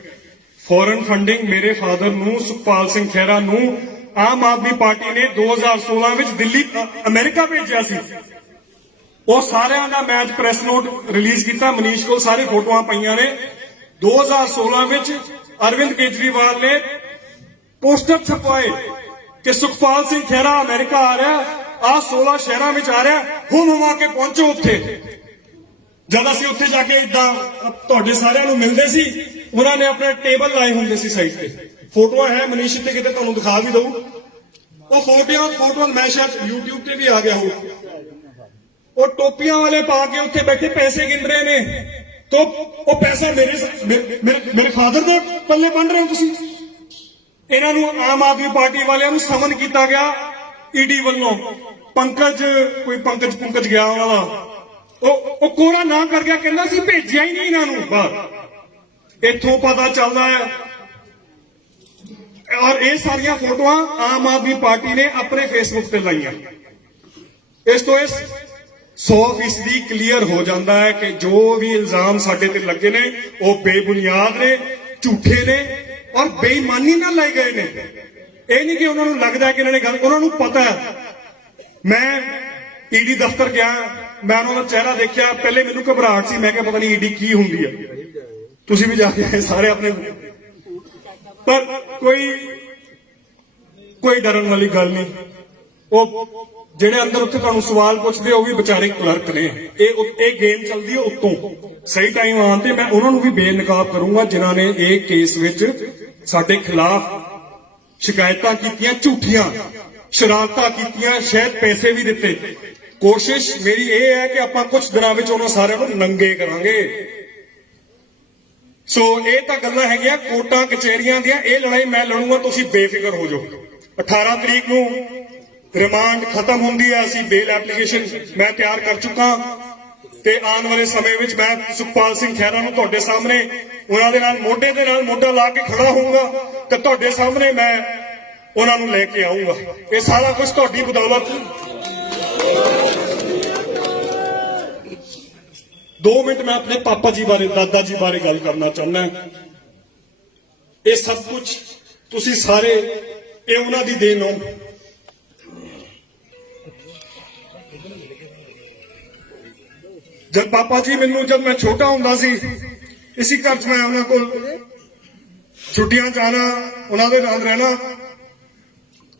ਫੋਰਨ ਫੰਡਿੰਗ ਮੇਰੇ ਫਾਦਰ ਨੂੰ, ਸੁਖਪਾਲ ਸਿੰਘ ਖਹਿਰਾ ਨੂੰ, ਆਮ ਆਦਮੀ ਪਾਰਟੀ ਨੇ 2016 ਵਿੱਚ ਦਿੱਲੀ ਅਮਰੀਕਾ ਭੇਜਿਆ ਸੀ। ਉਹ ਸਾਰਿਆਂ ਦਾ ਮੈਂ ਅੱਜ ਪ੍ਰੈਸ ਨੋਟ ਰਿਲੀਜ਼ ਕੀਤਾ, ਮਨੀਸ਼ ਕੋਲ ਸਾਰੇ ਫੋਟੋਆਂ ਪਈਆਂ ਨੇ। 2016 ਵਿੱਚ ਅਰਵਿੰਦ ਕੇਜਰੀਵਾਲ ਨੇ ਪੋਸਟਰ ਛਪਵਾਏ ਕਿ ਸੁਖਪਾਲ ਸਿੰਘ ਖਹਿਰਾ ਅਮਰੀਕਾ ਆ ਰਿਹਾ, ਆ 16 ਸ਼ਹਿਰਾਂ ਵਿੱਚ ਆ ਰਿਹਾ, ਹੁਮ ਕੇ ਪਹੁੰਚੋ ਉੱਥੇ। ਜਦ ਅਸੀਂ ਉੱਥੇ ਜਾ ਕੇ ਇਦਾਂ ਤੁਹਾਡੇ ਸਾਰਿਆਂ ਨੂੰ ਮਿਲਦੇ ਸੀ, ਉਹਨਾਂ ਨੇ ਆਪਣੇ ਟੇਬਲ ਲਾਏ ਹੁੰਦੇ ਸੀ ਸਾਈਡ ਤੇ। ਫੋਟੋਆਂ ਹੈ ਮਨੀਸ਼ ਤੇ, ਕਿਤੇ ਤੁਹਾਨੂੰ ਦਿਖਾ ਵੀ ਦਊ। ਉਹ ਫੋਟੋਆਂ ਮੈਂ ਸ਼ਾਇਦ YouTube ਤੇ ਵੀ ਆ ਗਿਆ ਹੋ। ਉਹ ਟੋਪੀਆਂ ਵਾਲੇ ਪਾ ਕੇ ਉੱਥੇ ਬੈਠੇ ਪੈਸੇ ਗਿਣ ਰਹੇ ਨੇ। तो ਉਹ ਪੈਸਾ ਮੇਰੇ ਫਾਦਰ ਦੇ ਪੱਲੇ ਬੰਨ ਰਹੇ ਹੋ ਤੁਸੀਂ। ਇਹਨਾਂ ਨੂੰ ਆਮ ਆਦਮੀ ਪਾਰਟੀ ਵਾਲਿਆਂ ਨੂੰ ਸਮਨ ਕੀਤਾ ਗਿਆ ਈਡੀ ਵੱਲੋਂ। ਪੰਕਜ ਗਿਆ ਉਹਨਾਂ ਦਾ, ਉਹ ਕੋਰਾ ਨਾ ਕਰ ਗਿਆ, ਕਹਿੰਦਾ ਸੀ ਭੇਜਿਆ ਹੀ ਨਹੀਂ ਇਹਨਾਂ ਨੂੰ ਬਾਹਰ। ਇੱਥੋਂ ਪਤਾ ਚੱਲਦਾ ਹੈ। ਔਰ ਇਹ ਸਾਰੀਆਂ ਫੋਟੋਆਂ ਆਮ ਆਦਮੀ ਪਾਰਟੀ ਨੇ ਆਪਣੇ ਫੇਸਬੁੱਕ ਤੇ ਲਾਈਆਂ। ਇਸ ਤੋਂ 100% ਕਲੀਅਰ ਹੋ ਜਾਂਦਾ ਹੈ ਕਿ ਜੋ ਵੀ ਇਲਜ਼ਾਮ ਸਾਡੇ ਤੇ ਲੱਗੇ ਨੇ ਉਹ ਬੇਬੁਨਿਆਦ ਨੇ, ਝੂਠੇ ਨੇ ਔਰ ਬੇਈਮਾਨੀ ਨਾਲ ਲਾਏ ਗਏ ਨੇ। ਇਹ ਨਹੀਂ ਕਿ ਉਹਨਾਂ ਨੂੰ ਲੱਗਦਾ ਕਿ ਇਹਨਾਂ ਨੇ ਗੱਲ, ਉਹਨਾਂ ਨੂੰ ਪਤਾ ਹੈ। ਮੈਂ ਈਡੀ ਦਫ਼ਤਰ ਗਿਆ, ਮੈਂ ਉਹਨਾਂ ਦਾ ਚਿਹਰਾ ਦੇਖਿਆ, ਪਹਿਲੇ ਮੈਨੂੰ ਘਬਰਾਹਟ ਸੀ, ਮੈਂ ਕਿਹਾ ਪਤਾ ਨਹੀਂ ਈਡੀ ਕੀ ਹੁੰਦੀ ਹੈ। ਤੁਸੀਂ ਵੀ ਜਾ ਕੇ ਆਏ ਸਾਰੇ ਆਪਣੇ, ਪਰ ਕੋਈ ਡਰਨ ਵਾਲੀ ਗੱਲ ਨਹੀਂ। ਉਹ ਜਿਹੜੇ ਅੰਦਰ ਉੱਥੇ ਤੁਹਾਨੂੰ ਸਵਾਲ ਪੁੱਛਦੇ ਉਹ ਵੀ ਵਿਚਾਰੇ ਕਲਰਕ ਨੇ। ਇਹ ਗੇਮ ਚੱਲਦੀ ਹੈ ਉੱਤੋਂ। ਸਹੀ ਟਾਈਮ ਆਉਣ ਤੇ ਮੈਂ ਉਹਨਾਂ ਨੂੰ ਵੀ ਬੇਨਕਾਬ ਕਰੂੰਗਾ ਜਿਨ੍ਹਾਂ ਨੇ ਇਹ ਕੇਸ ਵਿੱਚ ਸਾਡੇ ਖਿਲਾਫ शिकायतां कीतियां झूठियां, शरारतां कीतियां, शायद पैसे भी दिते। कोशिश मेरी ये है कि आपां कुछ दिनां विच उन्हां सारिआं नूं नंगे करांगे। सो ये तां गल्लां हैगियां कोर्टां कचहरियां दियां। ये लड़ाई मैं लड़ूंगा, तुसीं बेफिक्र हो जाओ। 18 तरीक नूं रिमांड खत्म होंदी है, असीं बेल एप्लीकेशन मैं तैयार कर चुका ते आने वाले समय विच मैं सुखपाल सिंह खैरा नूं तुहाडे सामने उन्हां दे नाल मोढे दे नाल मोढा ला के खड़ा होऊंगा ते तुहाडे सामने मैं उन्हां नूं लैके आऊंगा। ये सारा कुछ तुहाडी बदौलत। 2 मिनट मैं अपने पापा जी बारे, दादा जी बारे गल करना चाहना। ये सब कुछ तुसी सारे ये उन्हां दी देन हो। जब पापा जी मैनू, जब मैं छोटा हुंदा सी, इसी घर च मैं उन्हां कोल छुट्टियां जाना, उन्हां दे नाल रहना।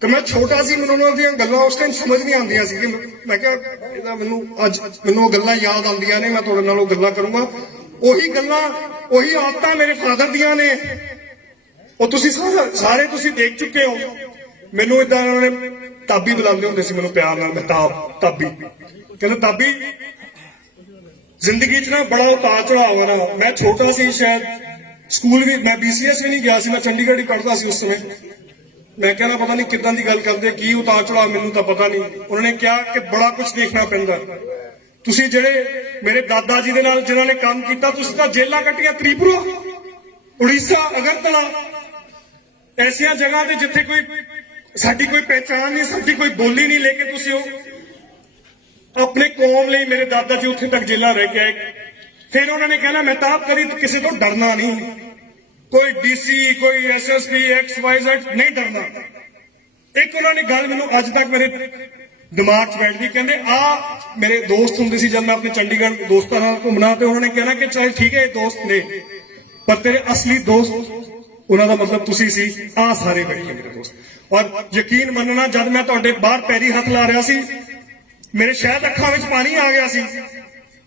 तो मैं छोटा सी, मैनूं उन्हां दीयां गल्लां उस टाइम समझ नहीं आंदियां सी। मैं कहा मैनूं अज मैनूं गल्लां याद आंदियां ने, मैं तुहाडे नाल गल्लां करूंगा। ओही गल्लां, ओही आदतां मेरे फादर दियां ने, ਉਹ ਤੁਸੀਂ ਸਾਰੇ ਤੁਸੀਂ देख चुके हो। मैनू इदा उन्होंने ताबी बुलाते होंगे सी, मैनू प्यार नाल महताब ताबी कहते। ताबी जिंदगी च ना बड़ा उतार चढ़ाव है ना। मैं छोटा सी, शायद स्कूल भी मैं BCS भी नहीं गया सी, मैं चंडीगढ़ ही पढ़ता सी उस समय। मैं कहना पता नहीं किदां दी गल करदे, की उतार चढ़ाव मैनू तां पता नहीं। उन्होंने कहा कि बड़ा कुछ देखना पैंदा। तुसीं जिहड़े मेरे दादा जी दे नाल जिन्हां ने काम कीता, तुसीं तां जेलां कट्टियां, त्रिपुरा, उड़ीसा, अगरतला, ऐसिया जगह ते जिथे कोई साडी कोई पहचान नहीं, साडी कोई बोली नहीं, लेके तुसीं अपने कौम लिए मेरे दादा जी उत्थे तक जेला रह के आए। फिर उन्होंने कहना महताब करी किसी तो डरना नहीं, कोई DC, कोई SSP, XYZ नहीं डरना। एक उन्होंने गल मैनूं अज तक मेरे दिमाग च बैठदी, कहंदे आ मेरे दोस्त हुंदे सी जब मैं अपने चंडीगढ़ दोस्तां नाल घूमना, ते उन्होंने कहना कि चल ठीक है दोस्त ने, पर तेरे असली दोस्त उन्होंने मतलब तुसी सी, आ सारे बैठे मेरे दोस्त। और यकीन मनना, जब मैं तुहाडे बाहर पैरी हथ ला रहा सी, मेरे शायद अखां विच पानी आ गया सी।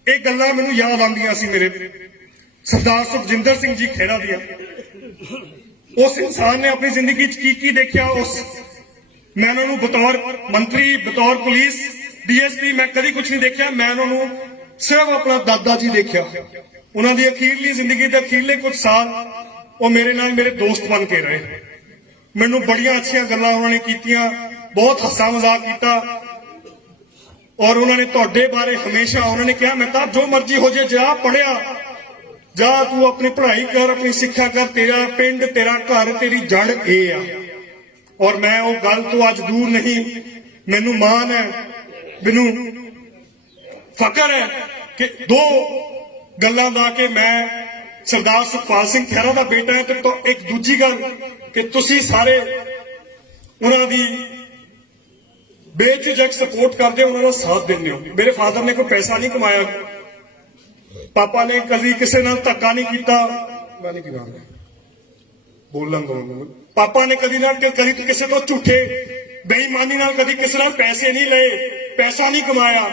ये गल्लां मैनूं याद आंदियां सी मेरे सरदार सुखजिंदर सिंह जी खेड़ा दियां। उस इंसान ने अपनी जिंदगी च की देखिया, उस मैं उन्होंने बतौर मंत्री, बतौर पुलिस DSP मैं कभी कुछ नहीं देखा। मैं उन्होंने सिर्फ अपना दादा जी देखा। उन्होंने अखीरली जिंदगी के अखीरले कुछ साल वो मेरे नाल मेरे दोस्त बन के रहे। मैनू बड़ियां अच्छियां गल्लां उन्होंने कीतियां, बहुत हस्सा मजाक किया। और उन्होंने तुहाडे बारे हमेशा उन्होंने कहा महताब जो मर्जी हो जाए, जा पढ़िया, जा तू अपनी पढ़ाई कर, अपनी सिक्ख्या कर, तेरा पिंड, तेरा घर, तेरी जड़ ये आ। और मैं वो गल तो अज दूर नहीं, मैनू मान है, मैनू फकर है कि 2 गल्लां दा कि मैं सरदार सुखपाल सिंह खैरा का बेटा है। तो एक दूजी गल कि तुसी सारे उन्हां दी बेझिझक सपोर्ट करते हो, उन्होंने साथ देते हो। मेरे फादर ने कोई पैसा नहीं कमाया, पापा ने कभी किसी नाल धक्का नहीं किया, बोलन दो। पापा ने कभी किसी को झूठे बेईमानी नाल कभी किसी नाल पैसे नहीं ले, पैसा नहीं कमाया।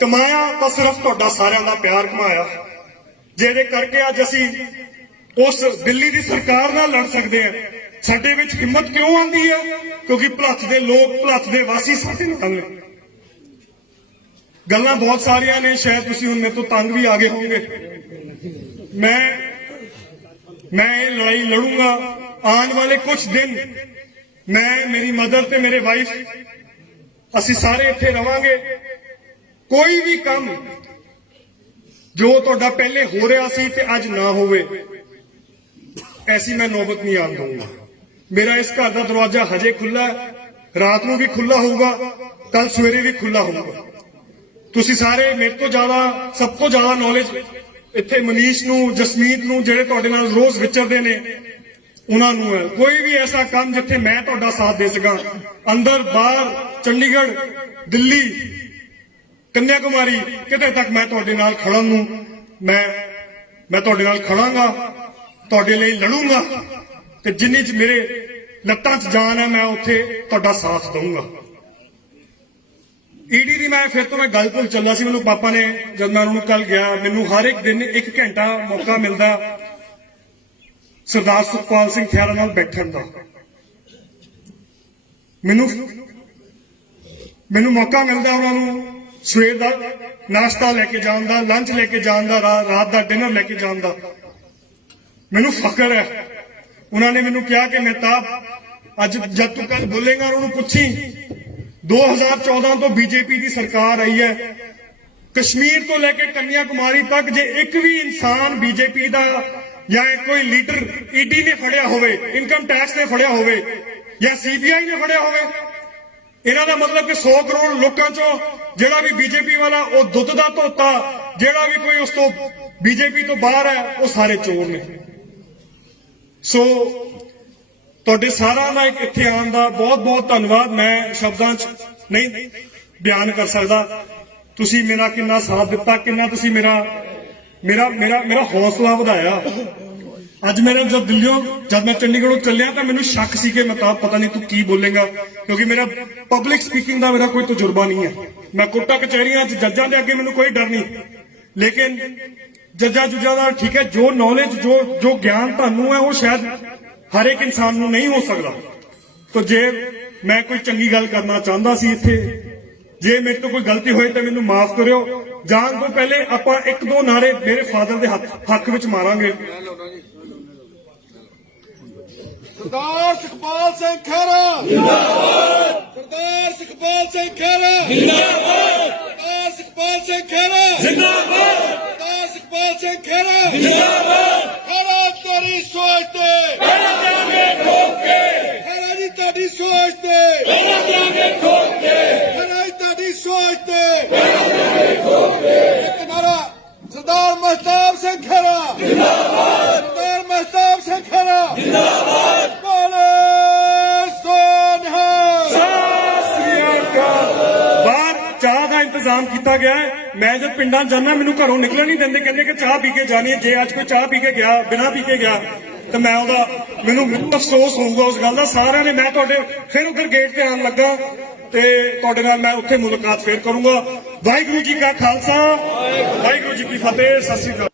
कमाया तो सिर्फ तुहाडा सारिआं दा प्यार कमाया, ਜਿਹਦੇ करके अज असी उस दिल्ली की सरकार नाल लड़ सकते हैं। साडे विच हिम्मत क्यों आती है? क्योंकि भलख दे लोग, भलख दे वासी साडे नाल ने। गल्लां बहुत सारियां ने, शायद तुसीं हुण मेरे तो तंग भी आ गए होंगे। मैं ये लड़ाई लड़ूंगा आने वाले कुछ दिन। मैं, मेरी मदर ते मेरे वाइफ असी सारे इत्थे रवांगे। कोई भी काम जो तुहाडा पहले हो रहा सी ते अज ना होवे, ऐसी मैं नौबत नहीं आन दूंगा। मेरा इस घर का दरवाजा हजे खुला, रात को भी खुला होगा, कल सवेरे भी खुला होगा। तुसी सारे मेरे तो ज्यादा, सब तो ज्यादा नॉलेज इत्थे मनीष नूं, जसमीत नूं, जिहड़े तुहाडे नाल रोज विचरदे ने, उन्हां नूं है। कोई भी ऐसा काम जिथे मैं तुहाडा साथ दे सकां, अंदर बाहर, चंडीगढ़, दिल्ली, कन्याकुमारी, किते तक मैं तुहाडे नाल खड़न नूं, मैं तुहाडे नाल खड़ांगा, तुहाडे लई लड़ूंगा, ते जिन्नी च मेरे लत्तां च जान है मैं उत्थे तुहाडा साथ दूंगा। ईडी दी मैं फिर तो मैं गल भुल चला सी। मैनूं पापा ने, जब मैं उन्होंने कल गया, मैनूं हर एक दिन 1 घंटा मौका मिलता सरदार सुखपाल सिंह खैरा नाल बैठण दा। ਮੈਨੂੰ ਮੌਕਾ ਮਿਲਦਾ ਉਹਨਾਂ ਨੂੰ ਸਵੇਰ ਦਾ ਨਾਸ਼ਤਾ ਲੈ ਕੇ ਜਾਣ ਦਾ, ਲੰਚ ਲੈ ਕੇ ਜਾਣ ਦਾ, ਰਾਤ ਦਾ ਡਿਨਰ ਲੈ ਕੇ ਜਾਣ ਦਾ ਮੈਨੂੰ ਫਖਰ ਹੈ। ਉਹਨਾਂ ਨੇ ਮੈਨੂੰ ਕਿਹਾ ਕਿ ਮਹਿਤਾਬ ਅੱਜ ਜਦ ਤੂੰ ਕੱਲ ਬੋਲੇਗਾ ਉਹਨੂੰ ਪੁੱਛੀ 2014 ਤੋਂ ਬੀਜੇਪੀ ਦੀ ਸਰਕਾਰ ਆਈ ਹੈ, ਕਸ਼ਮੀਰ ਤੋਂ ਲੈ ਕੇ ਕੰਨਿਆਕੁਮਾਰੀ ਤੱਕ ਜੇ ਇੱਕ ਵੀ ਇਨਸਾਨ ਬੀਜੇਪੀ ਦਾ ਜਾਂ ਕੋਈ ਲੀਡਰ ਈਡੀ ਨੇ ਫੜਿਆ ਹੋਵੇ, ਇਨਕਮ ਟੈਕਸ ਨੇ ਫੜਿਆ ਹੋਵੇ ਜਾਂ ਸੀਬੀਆਈ ਨੇ ਫੜਿਆ ਹੋਵੇ, ਇਹਨਾਂ ਦਾ ਮਤਲਬ ਕਿ 100 ਕਰੋੜ ਲੋਕਾਂ ਚੋਂ ਜਿਹੜਾ ਵੀ ਬੀਜੇਪੀ ਵਾਲਾ ਉਹ ਦੁੱਧ ਦਾ ਧੋਤਾ, ਜਿਹੜਾ ਵੀ ਕੋਈ ਉਸ ਤੋਂ ਬੀਜੇਪੀ ਤੋਂ ਬਾਹਰ ਹੈ ਉਹ ਸਾਰੇ ਚੋਰ ਨੇ। ਸੋ ਤੁਹਾਡੇ ਸਾਰਿਆਂ ਦਾ ਇੱਥੇ ਆਉਣ ਦਾ ਬਹੁਤ ਬਹੁਤ ਧੰਨਵਾਦ। ਮੈਂ ਸ਼ਬਦਾਂ 'ਚ ਨਹੀਂ ਬਿਆਨ ਕਰ ਸਕਦਾ ਤੁਸੀਂ ਮੇਰਾ ਕਿੰਨਾ ਸਾਥ ਦਿੱਤਾ, ਕਿੰਨਾ ਤੁਸੀਂ ਮੇਰਾ ਹੌਸਲਾ ਵਧਾਇਆ। ਅੱਜ ਮੇਰਾ ਜਦ ਮੈਂ ਚੰਡੀਗੜ੍ਹੋਂ ਚੱਲਿਆ ਤਾਂ ਮੈਨੂੰ ਸ਼ੱਕ ਸੀ ਕਿ ਮਹਿਤਾਬ ਪਤਾ ਨਹੀਂ ਤੂੰ ਕੀ ਬੋਲੇਗਾ, ਕਿਉਂਕਿ ਮੇਰਾ ਪਬਲਿਕ ਸਪੀਕਿੰਗ ਦਾ ਕੋਈ ਤਜਰਬਾ ਨਹੀਂ ਹੈ। ਮੈਂ ਕੋਰਟਾਂ ਕਚਹਿਰੀਆਂ 'ਚ ਜੱਜਾਂ ਦੇ ਅੱਗੇ ਮੈਨੂੰ ਕੋਈ ਡਰ ਨਹੀਂ, ਲੇਕਿਨ ਜੱਜਾਂ ਦਾ ਠੀਕ ਹੈ, ਜੋ ਨੌਲੇਜ ਜੋ ਗਿਆਨ ਤੁਹਾਨੂੰ ਹੈ ਉਹ ਸ਼ਾਇਦ ਹਰ ਇੱਕ ਇਨਸਾਨ ਨੂੰ ਨਹੀਂ ਹੋ ਸਕਦਾ। ਤਾਂ ਜੇ ਮੈਂ ਕੋਈ ਚੰਗੀ ਗੱਲ ਕਰਨਾ ਚਾਹੁੰਦਾ ਸੀ ਇੱਥੇ, ਜੇ ਮੇਰੇ ਤੋਂ ਕੋਈ ਗਲਤੀ ਹੋਈ ਤਾਂ ਮੈਨੂੰ ਮਾਫ ਕਰਿਓ। ਜਾਣ ਤੋਂ ਪਹਿਲੇ ਆਪਾਂ ਇੱਕ ਦੋ ਨਾਰੇ ਮੇਰੇ ਫਾਦਰ ਦੇ ਹੱਕ ਵਿੱਚ ਮਾਰਾਂਗੇ। ਸਰਦਾਰ ਸੁਖਪਾਲ ਸਿੰਘ ਖਹਿਰਾ ਜਿੰਦਾਬਾਦ, ਸਰਦਾਰ ਸੁਖਪਾਲ ਸਿੰਘ ਖਹਿਰਾ ਜਿੰਦਾਬਾਦ, ਸਰਦਾਰ ਸੁਖਪਾਲ ਸਿੰਘ ਖਹਿਰਾ ਜਿੰਦਾਬਾਦ, ਸਰਦਾਰ ਸੁਖਪਾਲ ਸਿੰਘ ਖਹਿਰਾ ਜਿੰਦਾਬਾਦ। ਖਹਿਰਾ ਤੇਰੀ ਸੋਚ ਤੇ ਪਹਿਲਾਂ ਦਿਆਂਗੇ ਠੋਕ ਕੇ, ਖਹਿਰਾ ਜੀ ਤੁਹਾਡੀ ਸੋਚ ਤੇ ਪਹਿਲਾਂ ਦਿਆਂਗੇ ਠੋਕ ਕੇ, ਖਹਿਰਾ ਜੀ ਤੁਹਾਡੀ ਸੋਚ ਤੇ ਪਹਿਲਾਂ ਦਿਆਂਗੇ ਠੋਕ ਕੇ। ਇੱਕ ਨਾਰਾ ਸਰਦਾਰ ਮਹਿਤਾਬ ਸਿੰਘ ਖਹਿਰਾ ਜਿੰਦਾਬਾਦ, ਸਰਦਾਰ ਮਹਿਤਾਬ ਸਿੰਘ ਖਹਿਰਾ ਜਿੰਦਾਬਾਦ। ਚਾਹ ਦਾ ਇੰਤਜ਼ਾਮ ਕੀਤਾ ਗਿਆ ਹੈ। ਮੈਂ ਜਦ ਪਿੰਡਾਂ ਜਾਣਾ ਮੈਨੂੰ ਘਰੋਂ ਨਿਕਲਣ ਨਹੀਂ ਦਿੰਦੇ, ਕਹਿੰਦੇ ਕਿ ਚਾਹ ਪੀ ਕੇ ਜਾਣੀ ਹੈ। ਜੇ ਅੱਜ ਕੋਈ ਚਾਹ ਪੀ ਕੇ ਗਿਆ, ਬਿਨਾਂ ਪੀ ਕੇ ਗਿਆ ਤਾਂ ਮੈਨੂੰ ਅਫਸੋਸ ਹੋਊਗਾ ਉਸ ਗੱਲ ਦਾ। ਸਾਰਿਆਂ ਨੇ ਮੈਂ ਤੁਹਾਡੇ ਫਿਰ ਉਧਰ ਗੇਟ ਤੇ ਆਉਣ ਲੱਗਾ ਤੇ ਤੁਹਾਡੇ ਨਾਲ ਮੈਂ ਉੱਥੇ ਮੁਲਾਕਾਤ ਫੇਰ ਕਰੂੰਗਾ। ਵਾਹਿਗੁਰੂ ਜੀ ਕਾ ਖਾਲਸਾ, ਵਾਹਿਗੁਰੂ ਜੀ ਕੀ ਫਤਿਹ। ਸਤਿ ਸ੍ਰੀ ਅਕਾਲ।